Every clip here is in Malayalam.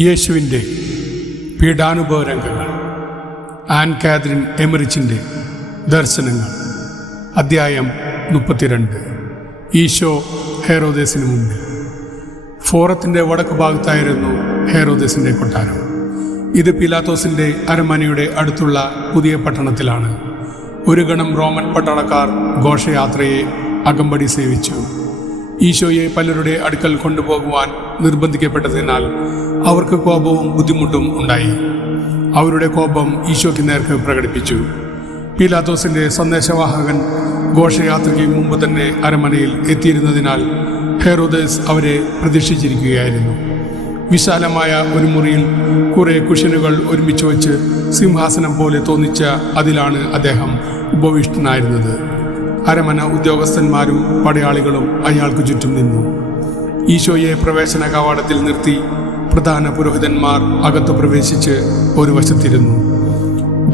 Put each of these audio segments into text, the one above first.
യേശുവിൻ്റെ പീഡാനുഭവ രംഗങ്ങൾ. ആൻ കാതറിൻ എമറിച്ചിൻ്റെ ദർശനങ്ങൾ. അധ്യായം 32. ഈശോ ഹെറോദേസിന് മുമ്പിൽ. ഫോറത്തിൻ്റെ വടക്ക് ഭാഗത്തായിരുന്നു ഹെറോദേസിൻ്റെ കൊട്ടാരം. ഇത് പിലാത്തോസിൻ്റെ അരമനയുടെ അടുത്തുള്ള പുതിയ പട്ടണത്തിലാണ്. ഒരു ഗണം റോമൻ പട്ടാളക്കാർ ഘോഷയാത്രയെ അകമ്പടി സേവിച്ചു. ഈശോയെ പലരുടെ അടുക്കൽ കൊണ്ടുപോകുവാൻ നിർബന്ധിക്കപ്പെട്ടതിനാൽ അവർക്ക് കോപവും ബുദ്ധിമുട്ടും ഉണ്ടായി. അവരുടെ കോപം ഈശോയ്ക്ക് നേർക്ക് പ്രകടിപ്പിച്ചു. പീലാത്തോസിൻ്റെ സന്ദേശവാഹകൻ ഘോഷയാത്രയ്ക്ക് മുമ്പ് തന്നെ അരമനയിൽ എത്തിയിരുന്നതിനാൽ ഹെറോദേസ് അവരെ പ്രതീക്ഷിച്ചിരിക്കുകയായിരുന്നു. വിശാലമായ ഒരു മുറിയിൽ കുറേ കുഷ്യനുകൾ ഒരുമിച്ച് വച്ച് സിംഹാസനം പോലെ തോന്നിച്ച അതിലാണ് അദ്ദേഹം ഉപവിഷ്ടനായിരുന്നത്. അരമന ഉദ്യോഗസ്ഥന്മാരും പടയാളികളും അയാൾക്ക് ചുറ്റും നിന്നു. ഈശോയെ പ്രവേശന കവാടത്തിൽ നിർത്തി പ്രധാന പുരോഹിതന്മാർ അകത്ത് പ്രവേശിച്ച് ഒരു വശത്തിരുന്നു.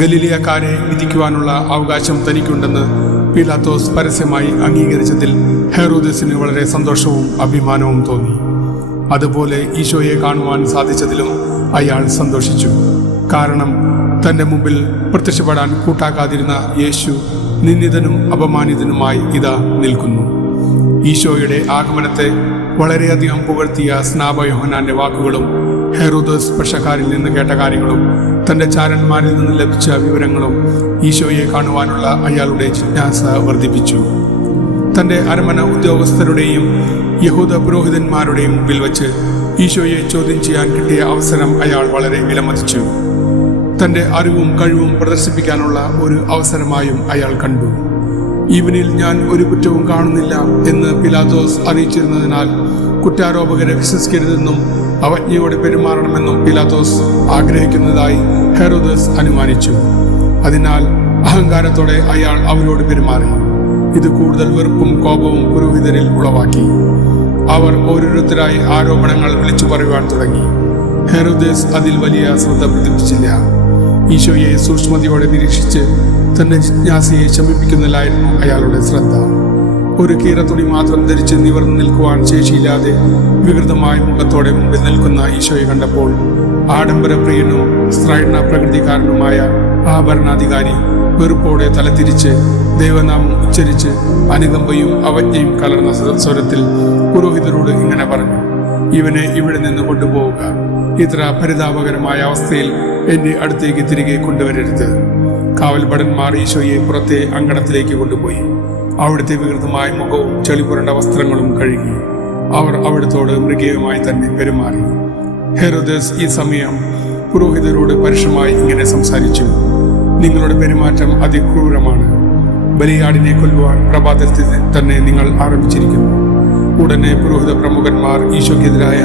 ഗലീലിയക്കാരെ വിധിക്കുവാനുള്ള അവകാശം തനിക്കുണ്ടെന്ന് പീലാത്തോസ് പരസ്യമായി അംഗീകരിച്ചതിൽ ഹെറോദേസിന് വളരെ സന്തോഷവും അഭിമാനവും തോന്നി. അതുപോലെ ഈശോയെ കാണുവാൻ സാധിച്ചതിലും അയാൾ സന്തോഷിച്ചു. കാരണം തൻ്റെ മുമ്പിൽ പ്രത്യക്ഷപ്പെടാൻ കൂട്ടാക്കാതിരുന്ന യേശു നിന്ദിതനും അപമാനിതനുമായി ഇതാ നിൽക്കുന്നു. ഈശോയുടെ ആഗമനത്തെ വളരെയധികം പുകഴ്ത്തിയ സ്നാപക യോഹന്നാന്റെ വാക്കുകളും ഹെറോദേസ് പക്ഷക്കാരിൽ നിന്ന് കേട്ട കാര്യങ്ങളും തൻ്റെ ചാരന്മാരിൽ നിന്ന് ലഭിച്ച വിവരങ്ങളും ഈശോയെ കാണുവാനുള്ള അയാളുടെ ജിജ്ഞാസ വർദ്ധിപ്പിച്ചു. തൻ്റെ അരമന ഉദ്യോഗസ്ഥരുടെയും യഹൂദ പുരോഹിതന്മാരുടെയും മുമ്പിൽ വച്ച് ഈശോയെ ചോദ്യം ചെയ്യാൻ കിട്ടിയ അവസരം അയാൾ വളരെ വിലമതിച്ചു. തൻ്റെ അറിവും കഴിവും പ്രദർശിപ്പിക്കാനുള്ള ഒരു അവസരമായും അയാൾ കണ്ടു. ഇവനിൽ ഞാൻ ഒരു കുറ്റവും കാണുന്നില്ല എന്ന് പിലാത്തോസ് അറിയിച്ചിരുന്നതിനാൽ കുറ്റാരോപകരെ വിശ്വസിക്കരുതെന്നും അവജ്ഞയോടെ പെരുമാറണമെന്നും പിലാത്തോസ് ആഗ്രഹിക്കുന്നതായി ഹെറോദേസ് അനുമാനിച്ചു. അതിനാൽ അഹങ്കാരത്തോടെ അയാൾ അവരോട് പെരുമാറി. ഇത് കൂടുതൽ വെറുപ്പും കോപവും പുരോഹിതരിൽ ഉളവാക്കി. അവർ ഓരോരുത്തരായി ആരോപണങ്ങൾ വിളിച്ചു പറയുവാൻ തുടങ്ങി. ഹെറോദേസ് അതിൽ വലിയ ശ്രദ്ധ പതിപ്പിച്ചില്ല. ഈശോയെ സൂക്ഷ്മതയോടെ നിരീക്ഷിച്ച് തന്റെ ജിജ്ഞാസയെ ശമിപ്പിക്കുന്നതിലായിരുന്നു അയാളുടെ ശ്രദ്ധ. ഒരു കീറത്തുണി മാത്രം ധരിച്ച് നിവർന്നു നിൽക്കുവാൻ ശേഷിയില്ലാതെ വികൃതമായ മുഖത്തോടെ മുമ്പിൽ നിൽക്കുന്ന ഈശോയെ കണ്ടപ്പോൾ ആഡംബരപ്രിയനും സ്ത്രൈണ പ്രകൃതിക്കാരനുമായ ആ ഭരണാധികാരി വെറുപ്പോടെ തലതിരിച്ച് ദൈവനാമം ഉച്ചരിച്ച് അനുകമ്പയും അവജ്ഞയും കലർന്ന സ്വരത്തിൽ പുരോഹിതരോട് ഇങ്ങനെ പറഞ്ഞു: ഇവനെ ഇവിടെ നിന്ന് കൊണ്ടുപോവുക. ഇത്ര പരിതാപകരമായ അവസ്ഥയിൽ എന്റെ അടുത്തേക്ക് തിരികെ കൊണ്ടുവരരുത്. കാവൽഭടന്മാർ ഈശോയെ പുറത്തെ അങ്കണത്തിലേക്ക് കൊണ്ടുപോയി. അവിടുത്തെ വികൃതമായ മുഖവും ചെളിപുരണ്ട വസ്ത്രങ്ങളും കഴുകി. അവർ അവിടത്തോട് മൃഗീയമായി തന്നെ പെരുമാറി. ഹെറോദേസ് ഈ സമയം പുരോഹിതരോട് പരുഷമായി ഇങ്ങനെ സംസാരിച്ചു: നിങ്ങളുടെ പെരുമാറ്റം അതിക്രൂരമാണ്. ബലിയാടിനെ കൊല്ലുവാൻ പ്രഭാതത്തിൽ തന്നെ നിങ്ങൾ ആരംഭിച്ചിരിക്കുന്നു. ഉടനെ പുരോഹിത പ്രമുഖന്മാർ ഈശോയ്ക്കെതിരായ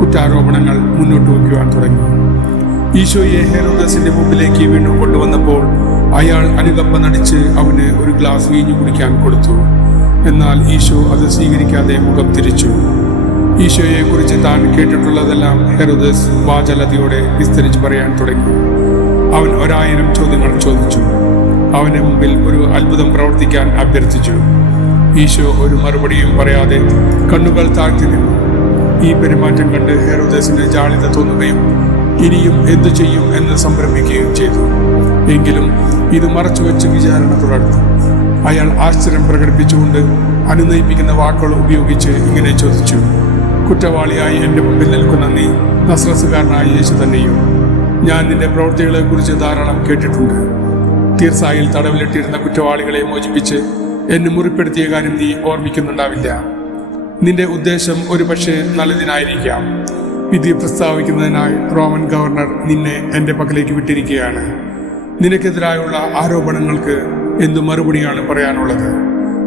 കുറ്റാരോപണങ്ങൾ മുന്നോട്ട് വയ്ക്കുവാൻ തുടങ്ങി. ഈശോയെ ഹെറോദേസിന്റെ മുമ്പിലേക്ക് വീണ്ടും കൊണ്ടുവന്നപ്പോൾ അയാൾ അനുകമ്പ നടിച്ച് അവന് ഒരു ഗ്ലാസ് വീഞ്ഞു കുടിക്കാൻ കൊടുത്തു. എന്നാൽ ഈശോ അത് സ്വീകരിക്കാതെ മുഖം തിരിച്ചു. ഈശോയെ കുറിച്ച് താൻ കേട്ടിട്ടുള്ളതെല്ലാം ഹെറോദേസ് വാചാലതയോടെ വിസ്തരിച്ച് പറയാൻ തുടങ്ങി. അവൻ 1000 ചോദ്യങ്ങൾ ചോദിച്ചു. അവന്റെ മുമ്പിൽ ഒരു അത്ഭുതം പ്രവർത്തിക്കാൻ അഭ്യർത്ഥിച്ചു. ഈശോ ഒരു മറുപടിയും പറയാതെ കണ്ണുകൾ താഴ്ത്തി നിന്നു. ഈ പെരുമാറ്റം കണ്ട് ഹെറോദേസിന് ജാളിത തോന്നുകയും ഇനിയും എന്തു ചെയ്യും എന്ന് സംഭ്രമിക്കുകയും ചെയ്തു. എങ്കിലും ഇത് മറച്ചുവെച്ച് വിചാരണ തുടർന്നു. അയാൾ ആശ്ചര്യം പ്രകടിപ്പിച്ചുകൊണ്ട് അനുനയിപ്പിക്കുന്ന വാക്കുകൾ ഉപയോഗിച്ച് ഇങ്ങനെ ചോദിച്ചു: കുറ്റവാളിയായി എൻ്റെ മുമ്പിൽ നിൽക്കുന്ന നീ നസ്രത്തുകാരനായ യേശു തന്നെയോ? ഞാൻ നിന്റെ പ്രവൃത്തികളെക്കുറിച്ച് ധാരാളം കേട്ടിട്ടുണ്ട്. തീർച്ചയായും തടവിലിട്ടിരുന്ന കുറ്റവാളികളെ മോചിപ്പിച്ച് എന്നെ മുറിപ്പെടുത്തിയ കാര്യം നീ ഓർമ്മിക്കുന്നുണ്ടാവില്ല. നിന്റെ ഉദ്ദേശം ഒരു പക്ഷേ നല്ലതിനായിരിക്കാം. വിധി പ്രസ്താവിക്കുന്നതിനായി റോമൻ ഗവർണർ നിന്നെ എൻ്റെ പക്കലേക്ക് വിട്ടിരിക്കുകയാണ്. നിനക്കെതിരായുള്ള ആരോപണങ്ങൾക്ക് എന്തു മറുപടിയാണ് പറയാനുള്ളത്?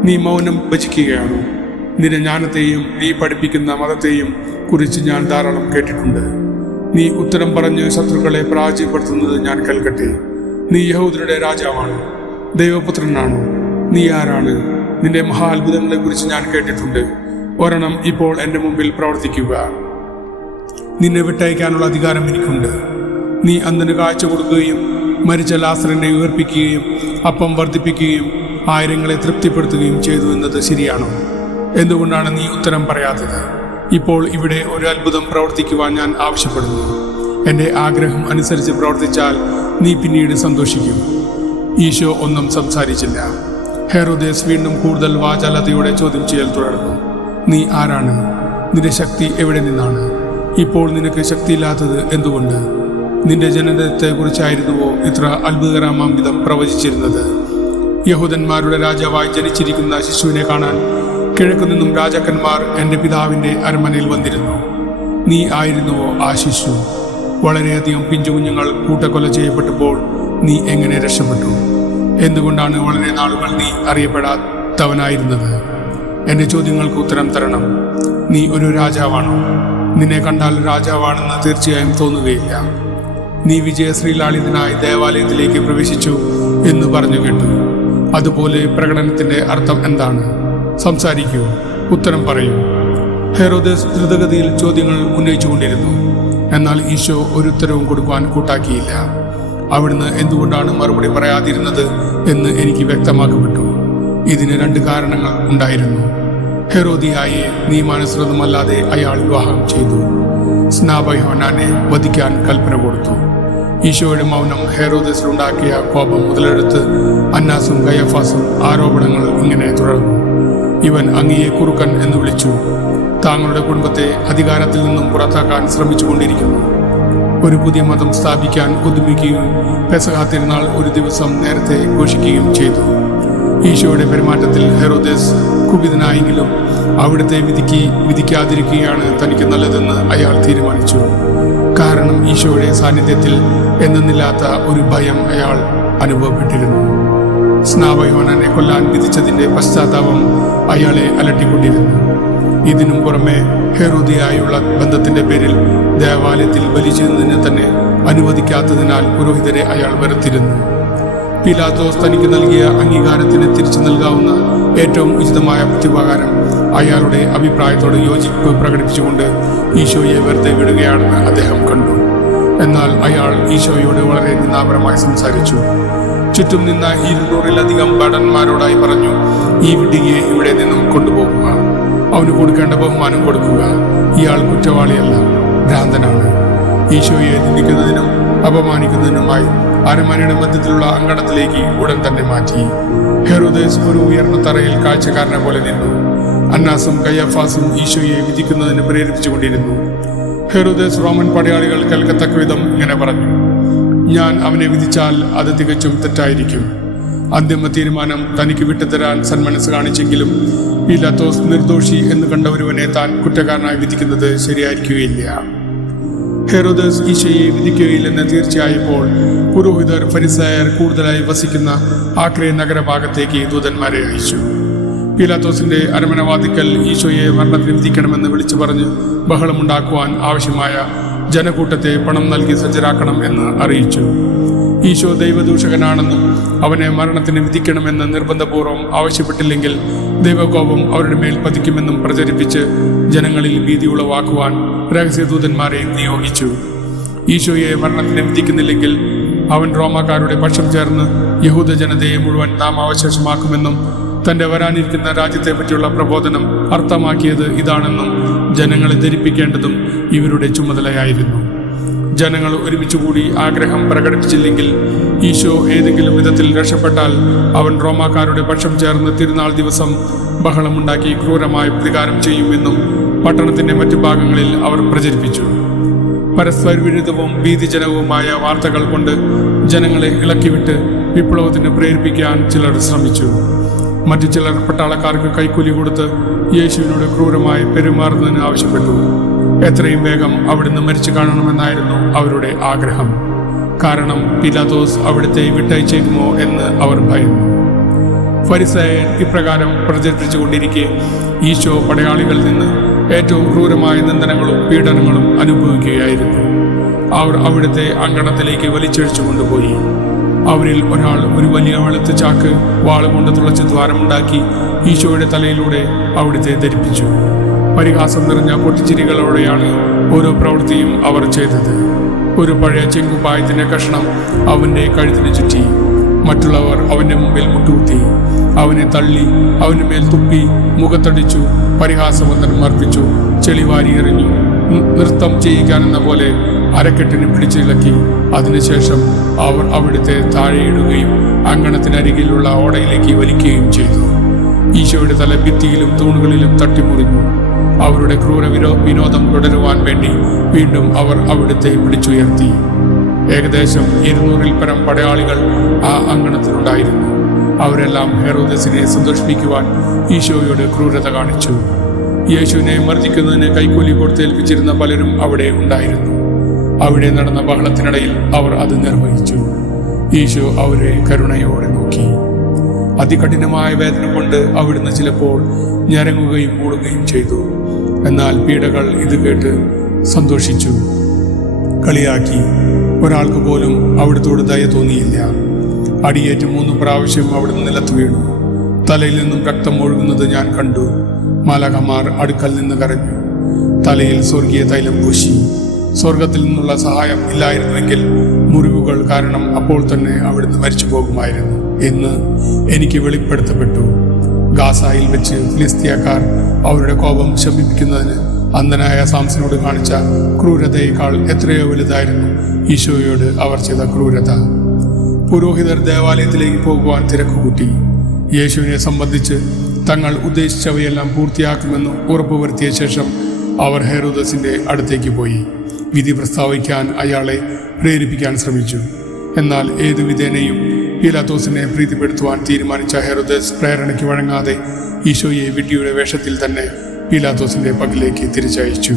നീ മൗനം ഭജിക്കുകയാണോ? നിന്റെ ജ്ഞാനത്തെയും നീ പഠിപ്പിക്കുന്ന മതത്തെയും കുറിച്ച് ഞാൻ ധാരാളം കേട്ടിട്ടുണ്ട്. നീ ഉത്തരം പറഞ്ഞ് ശത്രുക്കളെ പരാജയപ്പെടുത്തുന്നത് ഞാൻ കേൾക്കട്ടെ. നീ യഹൂദരുടെ രാജാവാണോ? ദൈവപുത്രനാണോ? നീ ആരാണ്? നിന്റെ മഹാ അത്ഭുതങ്ങളെ കുറിച്ച് ഞാൻ കേട്ടിട്ടുണ്ട്. ഒരെണ്ണം ഇപ്പോൾ എൻ്റെ മുമ്പിൽ പ്രവർത്തിക്കുക. നിന്നെ വിട്ടയക്കാനുള്ള അധികാരം എനിക്കുണ്ട്. നീ അന്തിന് കാഴ്ച കൊടുക്കുകയും മരിച്ച ലാസറിനെ ഉയർപ്പിക്കുകയും അപ്പം വർദ്ധിപ്പിക്കുകയും 1000 തൃപ്തിപ്പെടുത്തുകയും ചെയ്തു എന്നത് ശരിയാണോ? എന്തുകൊണ്ടാണ് നീ ഉത്തരം പറയാത്തത്? ഇപ്പോൾ ഇവിടെ ഒരു അത്ഭുതം പ്രവർത്തിക്കുവാൻ ഞാൻ ആവശ്യപ്പെടുന്നു. എൻ്റെ ആഗ്രഹം അനുസരിച്ച് പ്രവർത്തിച്ചാൽ നീ പിന്നീട് സന്തോഷിക്കും. ഈശോ ഒന്നും സംസാരിച്ചില്ല. ഹെറോദേസ് വീണ്ടും കൂടുതൽ വാചാലതയോടെ ചോദ്യം ചെയ്യൽ തുടർന്നു. നീ ആരാണ്? നിന്റെ ശക്തി എവിടെ നിന്നാണ്? ഇപ്പോൾ നിനക്ക് ശക്തിയില്ലാത്തത് എന്തുകൊണ്ട്? നിന്റെ ജനനത്തെക്കുറിച്ചായിരുന്നുവോ ഇത്ര അത്ഭുതകരമാം വിധം പ്രവചിച്ചിരുന്നത്? യഹൂദന്മാരുടെ രാജാവായി ജനിച്ചിരിക്കുന്ന ശിശുവിനെ കാണാൻ കിഴക്കു നിന്നും രാജാക്കന്മാർ എൻ്റെ പിതാവിൻ്റെ അരമനയിൽ വന്നിരുന്നു. നീ ആയിരുന്നുവോ ആ ശിശു? വളരെയധികം പിഞ്ചു കുഞ്ഞുങ്ങൾ കൂട്ടക്കൊല ചെയ്യപ്പെട്ടപ്പോൾ നീ എങ്ങനെ രക്ഷപ്പെട്ടു? എന്തുകൊണ്ടാണ് വളരെ നാളുകൾ നീ അറിയപ്പെടാത്തവനായിരുന്നത്? എൻ്റെ ചോദ്യങ്ങൾക്ക് ഉത്തരം തരണം. നീ ഒരു രാജാവാണോ? നിന്നെ കണ്ടാൽ രാജാവാണെന്ന് തീർച്ചയായും തോന്നുകയില്ല. നീ വിജയശ്രീലാളിതനായി ദേവാലയത്തിലേക്ക് പ്രവേശിച്ചു എന്ന് പറഞ്ഞു കേട്ടു. അതുപോലെ പ്രകടനത്തിൻ്റെ അർത്ഥം എന്താണ്? സംസാരിക്കൂ, ഉത്തരം പറയൂ. ഹെറോദേസ് ദ്രുതഗതിയിൽ ചോദ്യങ്ങൾ ഉന്നയിച്ചുകൊണ്ടിരുന്നു. എന്നാൽ ഈശോ ഒരു ഉത്തരവും കൊടുക്കുവാൻ കൂട്ടാക്കിയില്ല. അവിടുന്ന് എന്തുകൊണ്ടാണ് മറുപടി പറയാതിരുന്നത് എന്ന് എനിക്ക് വ്യക്തമാക്കപ്പെട്ടു. ഇതിന് 2 കാരണങ്ങൾ ഉണ്ടായിരുന്നു. ഹെരോദിയായെ നിയമാനുസൃതമല്ലാതെ അയാൾ വിവാഹം ചെയ്തു. സ്നാപയോഹന്നാനെ വധിക്കാൻ കൽപ്പന കൊടുത്തു. ഈശോയുടെ മൗനം ഹെറോദേസിലുണ്ടാക്കിയ കോപം മുതലെടുത്ത് അന്നാസും കയഫാസും ആരോപണങ്ങൾ ഇങ്ങനെ തുടർന്നു. ഇവൻ അങ്ങയെ കുറുക്കൻ എന്ന് വിളിച്ചു. താങ്കളുടെ കുടുംബത്തെ അധികാരത്തിൽ നിന്നും പുറത്താക്കാൻ ശ്രമിച്ചുകൊണ്ടിരിക്കുന്നു. ഒരു പുതിയ മതം സ്ഥാപിക്കാൻ ഉദ്യമിക്കുകയും പെസഹ തിരുനാൾ ഒരു ദിവസം നേരത്തെ ഘോഷിക്കുകയും ചെയ്തു. ഈശോയുടെ പെരുമാറ്റത്തിൽ ഹെറോദേസ് കുപിതനായെങ്കിലും അവിടുത്തെ വിധിക്കാതിരിക്കുകയാണ് തനിക്ക് നല്ലതെന്ന് അയാൾ തീരുമാനിച്ചു. കാരണം ഈശോയുടെ സാന്നിധ്യത്തിൽ എന്തെന്നില്ലാത്ത ഒരു ഭയം അയാൾ അനുഭവപ്പെട്ടിരുന്നു. സ്നാപയോഹന്നാനെ കൊല്ലാൻ വിധിച്ചതിൻ്റെ പശ്ചാത്താപം അയാളെ അലട്ടിക്കൊണ്ടിരുന്നു. ഇതിനും പുറമെ ഹെറോദിയായുള്ള ബന്ധത്തിന്റെ പേരിൽ ദേവാലയത്തിൽ ബലി ചെയ്യുന്നതിന് തന്നെ അനുവദിക്കാത്തതിനാൽ പുരോഹിതരെ അയാൾ വെറുത്തിരുന്നു. പിലാത്തോസ് തനിക്ക് നൽകിയ അംഗീകാരത്തിന് തിരിച്ചു നൽകാവുന്ന ഏറ്റവും ഉചിതമായ പ്രത്യുപകാരം അയാളുടെ അഭിപ്രായത്തോട് യോജിപ്പ് പ്രകടിപ്പിച്ചുകൊണ്ട് ഈശോയെ വെറുതെ വിടുകയാണെന്ന് അദ്ദേഹം കണ്ടു. എന്നാൽ അയാൾ ഈശോയോട് വളരെ നിന്ദാപരമായി സംസാരിച്ചു. ചുറ്റും നിന്ന 200-ലധികം ഭടന്മാരോടായി പറഞ്ഞു, ഈ വിഡ്ഢിയെ ഇവിടെ നിന്നും കൊണ്ടുപോകുക. അവന് കൊടുക്കേണ്ട ബഹുമാനം കൊടുക്കുക. ഇയാൾ കുറ്റവാളിയല്ല, ഭ്രാന്തനാണ്. ഈശോയെ നിന്ദിക്കുന്നതിനും അപമാനിക്കുന്നതിനുമായി അരമനയുടെ മധ്യത്തിലുള്ള അങ്കണത്തിലേക്ക് ഉടൻ തന്നെ മാറ്റി. ഹെറോദേസ് ഒരു ഉയർന്ന തറയിൽ കാഴ്ചക്കാരനെ പോലെ നിന്നു. അന്നാസും കയ്യഫാസും ഈശോയെ വിധിക്കുന്നതിന് പ്രേരിപ്പിച്ചുകൊണ്ടിരുന്നു. ഹെറോദേസ് റോമൻ പടയാളികൾ കേൾക്കത്തക്ക വിധം ഇങ്ങനെ പറഞ്ഞു, ഞാൻ അവനെ വിധിച്ചാൽ അത് തികച്ചും തെറ്റായിരിക്കും. അന്തിമ തീരുമാനം തനിക്ക് വിട്ടുതരാൻ സന്മനസ് കാണിച്ചെങ്കിലും പീലാത്തോസ് നിർദോഷി എന്ന് കണ്ട ഒരുവനെ താൻ കുറ്റക്കാരനായി വിധിക്കുന്നത് ശരിയായിരിക്കുകയില്ല. ഹെറോദേസ് ഈശോയെ വിധിക്കുകയില്ലെന്ന് തീർച്ചയായപ്പോൾ പുരോഹിതർ ഫരിസായർ കൂടുതലായി വസിക്കുന്ന ആക്രേ നഗരഭാഗത്തേക്ക് ദൂതന്മാരെ അയച്ചു. പീലാത്തോസിന്റെ അരമനവാദിക്കൽ ഈശോയെ മരണത്തിന് വിധിക്കണമെന്ന് വിളിച്ചു പറഞ്ഞ് ബഹളമുണ്ടാക്കുവാൻ ആവശ്യമായ ജനക്കൂട്ടത്തെ പണം നൽകി സജ്ജരാക്കണം എന്ന് അറിയിച്ചു. ഈശോ ദൈവദൂഷകനാണെന്നും അവനെ മരണത്തിന് വിധിക്കണമെന്ന് നിർബന്ധപൂർവ്വം ആവശ്യപ്പെട്ടില്ലെങ്കിൽ ദൈവകോപം അവരുടെ മേൽ പതിക്കുമെന്നും പ്രചരിപ്പിച്ച് ജനങ്ങളിൽ ഭീതി ഉളവാക്കുവാൻ രഹസ്യദൂതന്മാരെ നിയോഗിച്ചു. ഈശോയെ മരണത്തിന് വിധിക്കുന്നില്ലെങ്കിൽ അവൻ റോമാക്കാരുടെ പക്ഷം ചേർന്ന് യഹൂദ ജനതയെ മുഴുവൻ നാമാവശേഷമാക്കുമെന്നും തന്റെ വരാനിരിക്കുന്ന രാജ്യത്തെ പറ്റിയുള്ള പ്രബോധനം അർത്ഥമാക്കിയത് ഇതാണെന്നും ജനങ്ങളെ ധരിപ്പിക്കേണ്ടതും ഇവരുടെ ചുമതലയായിരുന്നു. ജനങ്ങൾ ഒരുമിച്ചുകൂടി ആഗ്രഹം പ്രകടിപ്പിച്ചില്ലെങ്കിൽ ഈശോ ഏതെങ്കിലും വിധത്തിൽ രക്ഷപ്പെട്ടാൽ അവൻ റോമാക്കാരുടെ പക്ഷം ചേർന്ന് തിരുനാൾ ദിവസം ബഹളമുണ്ടാക്കി ക്രൂരമായ പ്രതികാരം ചെയ്യുമെന്നും പട്ടണത്തിന്റെ മറ്റു ഭാഗങ്ങളിൽ അവർ പ്രചരിപ്പിച്ചു. പരസ്പര വിരുദ്ധവും ഭീതിജനകവുമായ വാർത്തകൾ കൊണ്ട് ജനങ്ങളെ ഇളക്കിവിട്ട് വിപ്ലവത്തിന് പ്രേരിപ്പിക്കാൻ ചിലർ ശ്രമിച്ചു. മറ്റു ചിലർ പട്ടാളക്കാർക്ക് കൈക്കൂലി കൊടുത്ത് യേശുവിനോട് ക്രൂരമായി പെരുമാറുന്നതിന് ആവശ്യപ്പെട്ടു. എത്രയും വേഗം അവിടുന്ന് മരിച്ചു കാണണമെന്നായിരുന്നു അവരുടെ ആഗ്രഹം. കാരണം പീലാത്തോസ് അവിടുത്തെ വിട്ടയച്ചേക്കുമോ എന്ന് അവർ ഭയന്നു. ഫരിസായർ ഇപ്രകാരം പ്രചരിപ്പിച്ചുകൊണ്ടിരിക്കെ ഈശോ പടയാളികളിൽ നിന്ന് ഏറ്റവും ക്രൂരമായ നിന്ദനങ്ങളും പീഡനങ്ങളും അനുഭവിക്കുകയായിരുന്നു. അവർ അവിടുത്തെ അങ്കണത്തിലേക്ക് വലിച്ചഴിച്ചു കൊണ്ടുപോയി. അവരിൽ ഒരാൾ ഒരു വലിയ വെളുത്ത ചാക്ക് വാളുകൊണ്ട് തുളച്ച് ദ്വാരമുണ്ടാക്കി ഈശോയുടെ തലയിലൂടെ അവിടുത്തെ ധരിപ്പിച്ചു. പരിഹാസം നിറഞ്ഞ പൊട്ടിച്ചിരികളോടെയാണ് ഓരോ പ്രവൃത്തിയും അവർ ചെയ്തത്. ഒരു പഴയ ചെങ്കുപ്പായത്തിന്റെ കഷ്ണം അവന്റെ കഴുത്തിന് ചുറ്റി. മറ്റുള്ളവർ അവന്റെ മുമ്പിൽ മുട്ടുകുത്തി. അവനെ തള്ളി അവന് മേൽ തുപ്പി മുഖത്തടിച്ചു. പരിഹാസവന്ദനം അർപ്പിച്ചു. ചെളിവാരി എറിഞ്ഞു. നൃത്തം ചെയ്യിക്കാനെന്ന പോലെ അരക്കെട്ടിന് പിടിച്ചിളക്കി. അതിനുശേഷം അവർ അവിടുത്തെ താഴെയിടുകയും അങ്കണത്തിനരികിലുള്ള ഓടയിലേക്ക് വലിക്കുകയും ചെയ്തു. ഈശോയുടെ തല ഭിത്തിയിലും തൂണുകളിലും തട്ടിമുറിഞ്ഞു. അവരുടെ വിനോദം തുടരുവാൻ വേണ്ടി വീണ്ടും അവർ അവിടുത്തെ പിടിച്ചുയർത്തി. ഏകദേശം 200-ൽ പരം പടയാളികൾ ആ അങ്കണത്തിലുണ്ടായിരുന്നു. അവരെല്ലാം ഹെറോദസിനെ സന്തോഷിപ്പിക്കുവാൻ ഈശോയോട് ക്രൂരത കാണിച്ചു. യേശുവിനെ മർദ്ദിക്കുന്നതിന് കൈക്കൂലി കൊടുത്തേൽപ്പിച്ചിരുന്ന പലരും അവിടെ ഉണ്ടായിരുന്നു. അവിടെ നടന്ന ബഹളത്തിനിടയിൽ അവർ അത് നിർവഹിച്ചു. ഈശോ അവരെ കരുണയോടെ നോക്കി. അതികഠിനമായ വേദന കൊണ്ട് അവിടുന്ന് ചിലപ്പോൾ ഞരങ്ങുകയും മൂടുകയും ചെയ്തു. എന്നാൽ പീഡകൾ ഇത് കേട്ട് സന്തോഷിച്ചു, കളിയാക്കി. ഒരാൾക്ക് പോലും അവിടുത്തോട് ദയ തോന്നിയില്ല. അടിയേറ്റ് 3 പ്രാവശ്യം അവിടുന്ന് നിലത്ത് വീണു. തലയിൽ നിന്നും രക്തം ഒഴുകുന്നത് ഞാൻ കണ്ടു. മാലാഖമാർ അടുക്കൽ നിന്ന് കരഞ്ഞു. തലയിൽ സ്വർഗീയ തൈലം പൂശി. സ്വർഗത്തിൽ നിന്നുള്ള സഹായം ഇല്ലായിരുന്നുവെങ്കിൽ മുറിവുകൾ കാരണം അപ്പോൾ തന്നെ അവിടുന്ന് മരിച്ചു പോകുമായിരുന്നു എന്ന് എനിക്ക് വെളിപ്പെടുത്തപ്പെട്ടു. ഗാസായിൽ വെച്ച് ഫിലിസ്തീയക്കാർ അവരുടെ കോപം ശമിപ്പിക്കുന്നതിന് അന്ധനായ സാംസനോട് കാണിച്ച ക്രൂരതയേക്കാൾ എത്രയോ വലുതായിരുന്നു ഈശോയോട് അവർ ചെയ്ത ക്രൂരത. പുരോഹിതർ ദേവാലയത്തിലേക്ക് പോകുവാൻ തിരക്കുകൂട്ടി. യേശുവിനെ സംബന്ധിച്ച് തങ്ങൾ ഉദ്ദേശിച്ചവയെല്ലാം പൂർത്തിയാക്കുമെന്ന് ഉറപ്പുവരുത്തിയ ശേഷം അവർ ഹെറോദസിന്റെ അടുത്തേക്ക് പോയി. വിധി പ്രസ്താവിക്കാൻ അയാളെ പ്രേരിപ്പിക്കാൻ ശ്രമിച്ചു. എന്നാൽ ഏതു വിധേനയും പീലാത്തോസിനെ പ്രീതിപ്പെടുത്തുവാൻ തീരുമാനിച്ച ഹെറോദസ് പ്രേരണയ്ക്ക് വഴങ്ങാതെ ഈശോയെ വിഡ്ഢിയുടെ വേഷത്തിൽ തന്നെ പീലാത്തോസിന്റെ പക്കലേക്ക് തിരിച്ചയച്ചു.